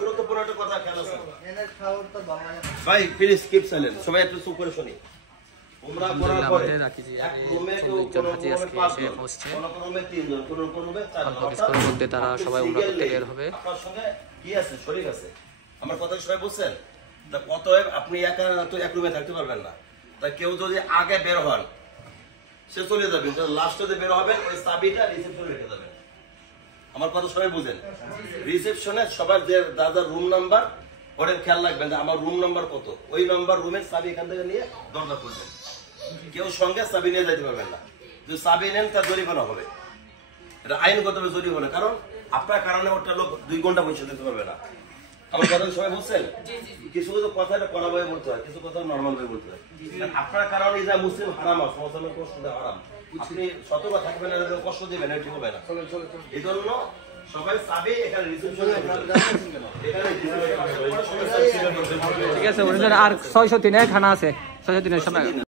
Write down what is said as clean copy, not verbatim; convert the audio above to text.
গুরুত্বপূর্ণ একটা কথা খেয়াল আছে ভাই, প্লিজ কিপ সাইলেন্ট, সবাই একটু চুপ করে শুনি। তোমরা করার পরে এক রুমে কেউ কোন রুমে 5 জন, কোন রুমে 3 জন, কোন রুমে 4 জন, কিছুক্ষণের মধ্যে তারা সবাই উমরা করতে বের হবে। আপনার সঙ্গে কি আছে, শরীক আছে, আমার কথা সবাই বুঝছেন? তা অতএব আপনি একা তো এক রুমে থাকতে পারবেন না। তাই কেউ যদি আগে বের হন সে চলে যাবেন, লাস্টে যে বের হবেন ওই চাবিটা রিসেপশনে রেখে যাবেন। আমার কথা সবাই বুঝেন? রিসেপশনে সবার যে দাদার রুম নাম্বার ওটা খেয়াল রাখবেন যে আমার রুম নাম্বার কত, ওই নাম্বার রুমের চাবি এখান থেকে নিয়ে দরজা খুলবেন। কেউ সঙ্গে চাবি নিয়ে যাইতে পারবেন না, যদি চাবি নেন তার জরিমানা হবে, এটা আইনগতভাবে জরিমানা, কারণ আপনার কারণে ওটা লোক 2 ঘন্টা বসে দিতে পারবে না। আমার কথা সবাই বুঝছেন? কিছু কিছু কথা কড়া ভাবে বলতে হয়, কিছু কথা নর্মাল ভাবে বলতে হয়। আপনার কারণে যা মুসলিম হারাম আছে, মুসলমান কষ্ট দেওয়া হারাম, আপনি সতর্ক থাকবেন, কষ্ট দিবেন, এটা ঠিক হবে না। এই জন্য সবাই চাবি এখানে রিসেপশনে, ঠিক আছে, আর 603 খানা আছে, 603 সময়